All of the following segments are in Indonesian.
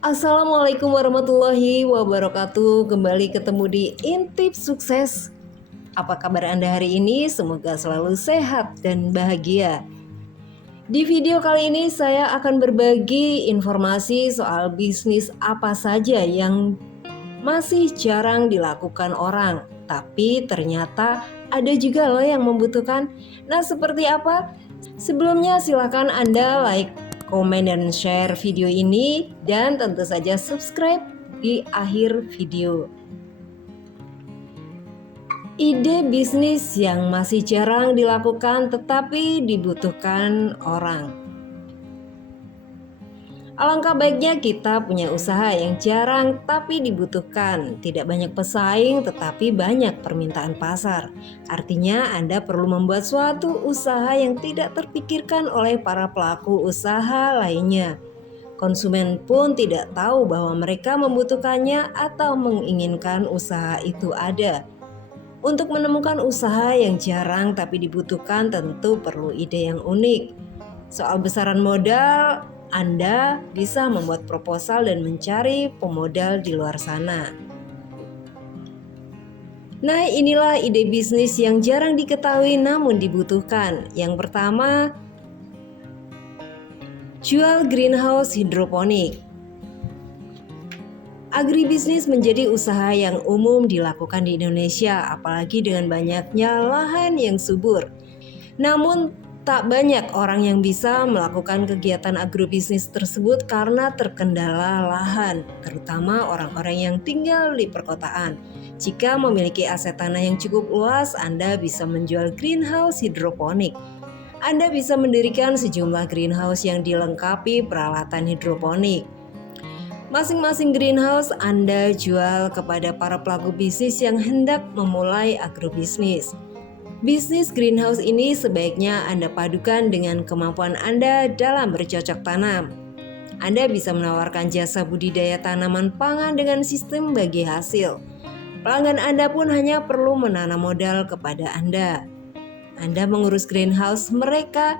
Assalamualaikum warahmatullahi wabarakatuh. Kembali ketemu di Intip Sukses. Apa kabar Anda hari ini? Semoga selalu sehat dan bahagia. Di video kali ini saya akan berbagi informasi soal bisnis apa saja yang masih jarang dilakukan orang, tapi ternyata ada juga loh yang membutuhkan. Nah, seperti apa? Sebelumnya silakan Anda like, komen, dan share video ini, dan tentu saja subscribe di akhir video. Ide bisnis yang masih jarang dilakukan tetapi dibutuhkan orang. Alangkah baiknya kita punya usaha yang jarang tapi dibutuhkan. Tidak banyak pesaing tetapi banyak permintaan pasar. Artinya Anda perlu membuat suatu usaha yang tidak terpikirkan oleh para pelaku usaha lainnya. Konsumen pun tidak tahu bahwa mereka membutuhkannya atau menginginkan usaha itu ada. Untuk menemukan usaha yang jarang tapi dibutuhkan tentu perlu ide yang unik. Soal besaran modal, Anda bisa membuat proposal dan mencari pemodal di luar sana. Nah, inilah ide bisnis yang jarang diketahui namun dibutuhkan. Yang pertama, jual greenhouse hidroponik. Agribisnis menjadi usaha yang umum dilakukan di Indonesia, apalagi dengan banyaknya lahan yang subur. Namun, tak banyak orang yang bisa melakukan kegiatan agrobisnis tersebut karena terkendala lahan, terutama orang-orang yang tinggal di perkotaan. Jika memiliki aset tanah yang cukup luas, Anda bisa menjual greenhouse hidroponik. Anda bisa mendirikan sejumlah greenhouse yang dilengkapi peralatan hidroponik. Masing-masing greenhouse Anda jual kepada para pelaku bisnis yang hendak memulai agrobisnis. Bisnis greenhouse ini sebaiknya Anda padukan dengan kemampuan Anda dalam bercocok tanam. Anda bisa menawarkan jasa budidaya tanaman pangan dengan sistem bagi hasil. Pelanggan Anda pun hanya perlu menanam modal kepada Anda. Anda mengurus greenhouse mereka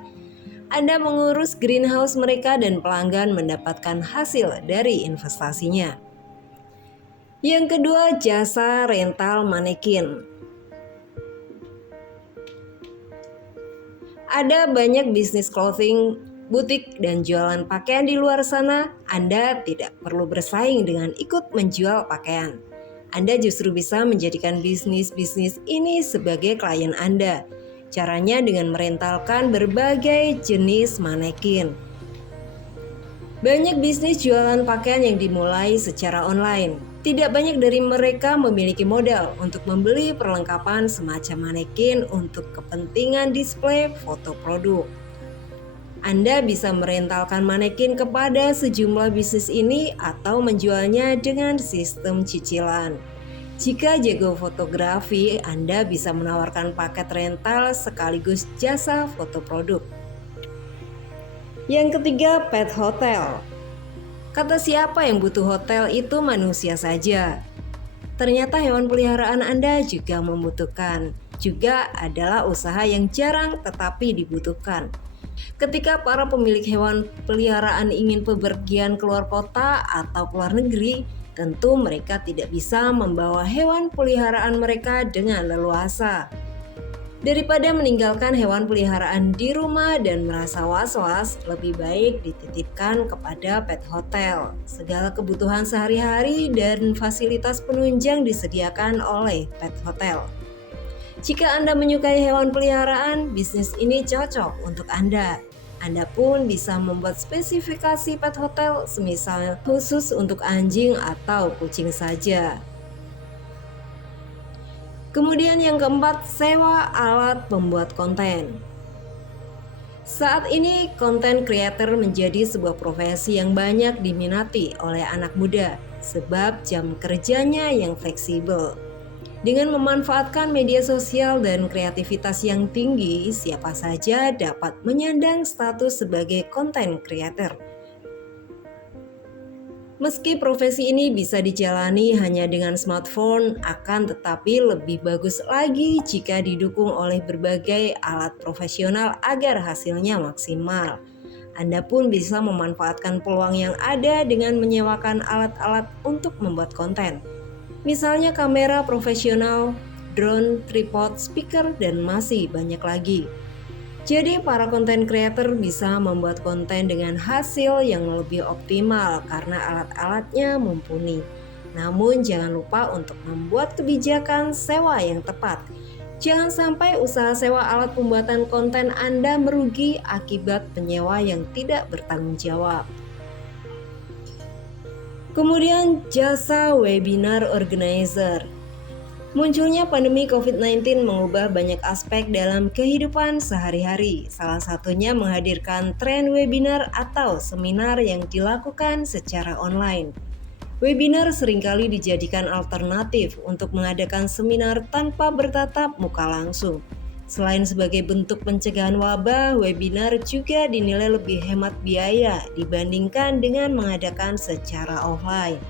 dan pelanggan mendapatkan hasil dari investasinya. Yang kedua, jasa rental manekin. Ada banyak bisnis clothing, butik, dan jualan pakaian di luar sana. Anda tidak perlu bersaing dengan ikut menjual pakaian. Anda justru bisa menjadikan bisnis-bisnis ini sebagai klien Anda. Caranya dengan merentalkan berbagai jenis manekin. Banyak bisnis jualan pakaian yang dimulai secara online. Tidak banyak dari mereka memiliki modal untuk membeli perlengkapan semacam manekin untuk kepentingan display foto produk. Anda bisa merentalkan manekin kepada sejumlah bisnis ini atau menjualnya dengan sistem cicilan. Jika jago fotografi, Anda bisa menawarkan paket rental sekaligus jasa foto produk. Yang ketiga, pet hotel. Kata siapa yang butuh hotel itu manusia saja. Ternyata hewan peliharaan Anda juga membutuhkan. Juga adalah usaha yang jarang tetapi dibutuhkan. Ketika para pemilik hewan peliharaan ingin bepergian keluar kota atau keluar negeri, tentu mereka tidak bisa membawa hewan peliharaan mereka dengan leluasa. Daripada meninggalkan hewan peliharaan di rumah dan merasa was-was, lebih baik dititipkan kepada pet hotel. Segala kebutuhan sehari-hari dan fasilitas penunjang disediakan oleh pet hotel. Jika Anda menyukai hewan peliharaan, bisnis ini cocok untuk Anda. Anda pun bisa membuat spesifikasi pet hotel semisal khusus untuk anjing atau kucing saja. Kemudian yang keempat, sewa alat pembuat konten. Saat ini konten creator menjadi sebuah profesi yang banyak diminati oleh anak muda sebab jam kerjanya yang fleksibel. Dengan memanfaatkan media sosial dan kreativitas yang tinggi, siapa saja dapat menyandang status sebagai content creator. Meski profesi ini bisa dijalani hanya dengan smartphone, akan tetapi lebih bagus lagi jika didukung oleh berbagai alat profesional agar hasilnya maksimal. Anda pun bisa memanfaatkan peluang yang ada dengan menyewakan alat-alat untuk membuat konten. Misalnya kamera profesional, drone, tripod, speaker, dan masih banyak lagi. Jadi para content creator bisa membuat konten dengan hasil yang lebih optimal karena alat-alatnya mumpuni. Namun jangan lupa untuk membuat kebijakan sewa yang tepat. Jangan sampai usaha sewa alat pembuatan konten Anda merugi akibat penyewa yang tidak bertanggung jawab. Kemudian jasa webinar organizer. Munculnya pandemi COVID-19 mengubah banyak aspek dalam kehidupan sehari-hari. Salah satunya menghadirkan tren webinar atau seminar yang dilakukan secara online. Webinar seringkali dijadikan alternatif untuk mengadakan seminar tanpa bertatap muka langsung. Selain sebagai bentuk pencegahan wabah, webinar juga dinilai lebih hemat biaya dibandingkan dengan mengadakan secara offline.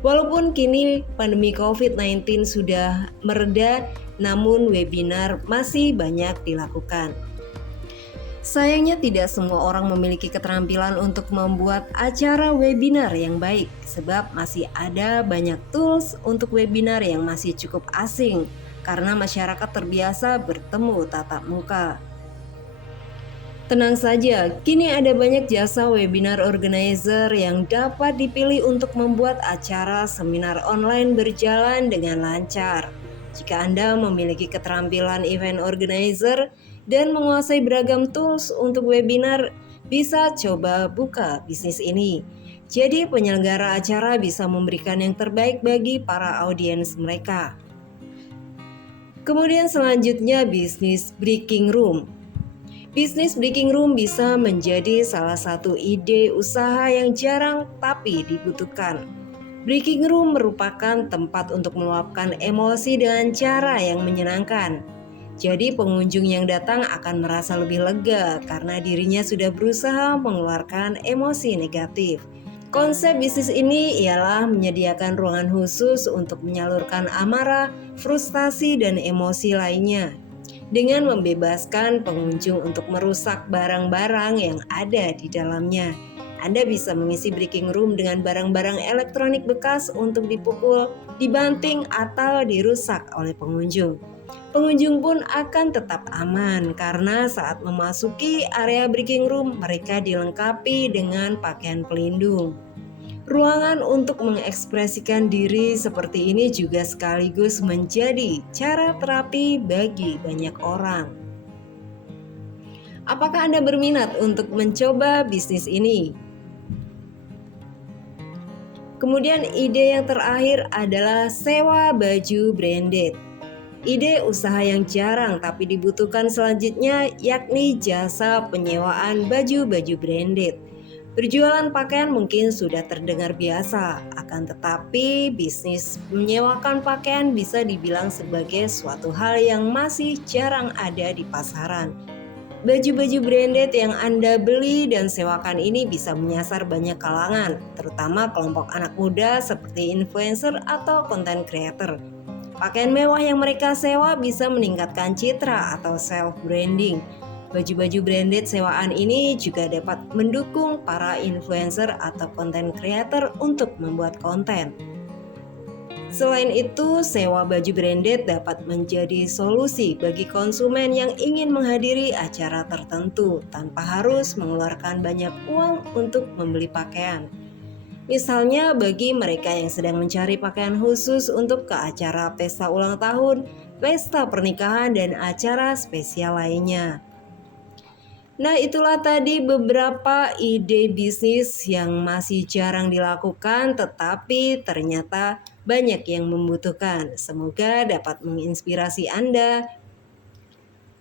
Walaupun kini pandemi COVID-19 sudah mereda, namun webinar masih banyak dilakukan. Sayangnya tidak semua orang memiliki keterampilan untuk membuat acara webinar yang baik, sebab masih ada banyak tools untuk webinar yang masih cukup asing karena masyarakat terbiasa bertemu tatap muka. Tenang saja, kini ada banyak jasa webinar organizer yang dapat dipilih untuk membuat acara seminar online berjalan dengan lancar. Jika Anda memiliki keterampilan event organizer dan menguasai beragam tools untuk webinar, bisa coba buka bisnis ini. Jadi penyelenggara acara bisa memberikan yang terbaik bagi para audiens mereka. Kemudian selanjutnya bisnis breaking room. Bisnis breaking room bisa menjadi salah satu ide usaha yang jarang tapi dibutuhkan. Breaking room merupakan tempat untuk meluapkan emosi dengan cara yang menyenangkan. Jadi pengunjung yang datang akan merasa lebih lega karena dirinya sudah berusaha mengeluarkan emosi negatif. Konsep bisnis ini ialah menyediakan ruangan khusus untuk menyalurkan amarah, frustasi, dan emosi lainnya, dengan membebaskan pengunjung untuk merusak barang-barang yang ada di dalamnya. Anda bisa mengisi breaking room dengan barang-barang elektronik bekas untuk dipukul, dibanting, atau dirusak oleh pengunjung. Pengunjung pun akan tetap aman karena saat memasuki area breaking room mereka dilengkapi dengan pakaian pelindung. Ruangan untuk mengekspresikan diri seperti ini juga sekaligus menjadi cara terapi bagi banyak orang. Apakah Anda berminat untuk mencoba bisnis ini? Kemudian ide yang terakhir adalah sewa baju branded. Ide usaha yang jarang tapi dibutuhkan selanjutnya yakni jasa penyewaan baju-baju branded. Berjualan pakaian mungkin sudah terdengar biasa, akan tetapi bisnis menyewakan pakaian bisa dibilang sebagai suatu hal yang masih jarang ada di pasaran. Baju-baju branded yang Anda beli dan sewakan ini bisa menyasar banyak kalangan, terutama kelompok anak muda seperti influencer atau content creator. Pakaian mewah yang mereka sewa bisa meningkatkan citra atau self-branding. Baju-baju branded sewaan ini juga dapat mendukung para influencer atau content creator untuk membuat konten. Selain itu, sewa baju branded dapat menjadi solusi bagi konsumen yang ingin menghadiri acara tertentu tanpa harus mengeluarkan banyak uang untuk membeli pakaian. Misalnya bagi mereka yang sedang mencari pakaian khusus untuk ke acara pesta ulang tahun, pesta pernikahan, dan acara spesial lainnya. Nah, itulah tadi beberapa ide bisnis yang masih jarang dilakukan tetapi ternyata banyak yang membutuhkan. Semoga dapat menginspirasi Anda.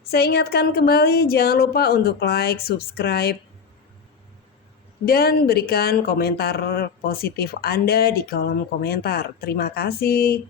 Saya ingatkan kembali, jangan lupa untuk like, subscribe, dan berikan komentar positif Anda di kolom komentar. Terima kasih.